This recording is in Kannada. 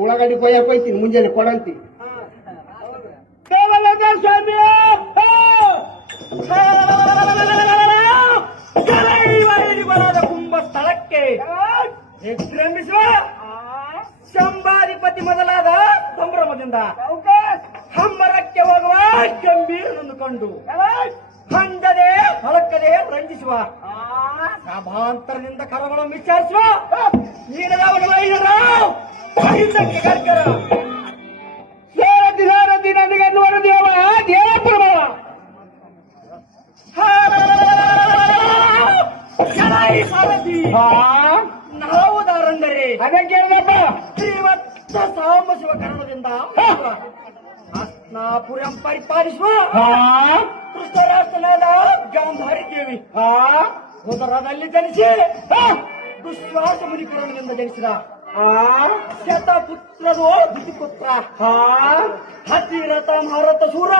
ಉಳ್ಳಾಗಡ್ಡಿ ಕೊಯ್ಯಕ್ ಹೋಯ್ತೀನಿ ಮುಂಜಾನೆ ಕೊಡಂತಿ ಕುಂಭ ಸ್ಥಳಕ್ಕೆ ವಿಶ್ರಮಿಸುವ ಶಂಭಾಧಿಪತಿ ಮೊದಲಾದ ಸಂಭ್ರಮದಿಂದ ಹಮ್ಮರಕ್ಕೆ ಹೋಗುವ ಗಂಭೀರನನ್ನು ಕಂಡು ಹಂಡದೆ ಹೊಳಕದೆ ರಂಜಿಸುವ ಸಭಾಂತರದಿಂದ ಕರಗಳನ್ನು ವಿಚಾರಿಸುವ ಕರ್ಕರ ಸಾರಥಿ ನನಗೆ ವರದಿಯವ ದೇವಪ್ರಭವ ಸಾರಥಿ ನಾವುದಾರಂದರೆ ಅದಕ್ಕೆ ಶ್ರೀವತ್ಸ ಸಾಂಬಶಿವ ಕರ್ಣದಿಂದ ಹಸ್ನಾಪುರಂ ಪರಿಪಾಲಿಸುವ ಕೃಷ್ಣರಾಷ್ಟ್ರನಾದ ಗಾಂಧಾರಿ ದೇವಿ ಉದರದಲ್ಲಿ ಜನಿಸಿ ದುಶ್ವಾಸ ಮುನಿಕರಣದಿಂದ ಜನಿಸಿದ ಶತಪುತ್ರರು ದುತಿಪುತ್ರ ಹತಿರಥ ಭಾರತ ಸೂರ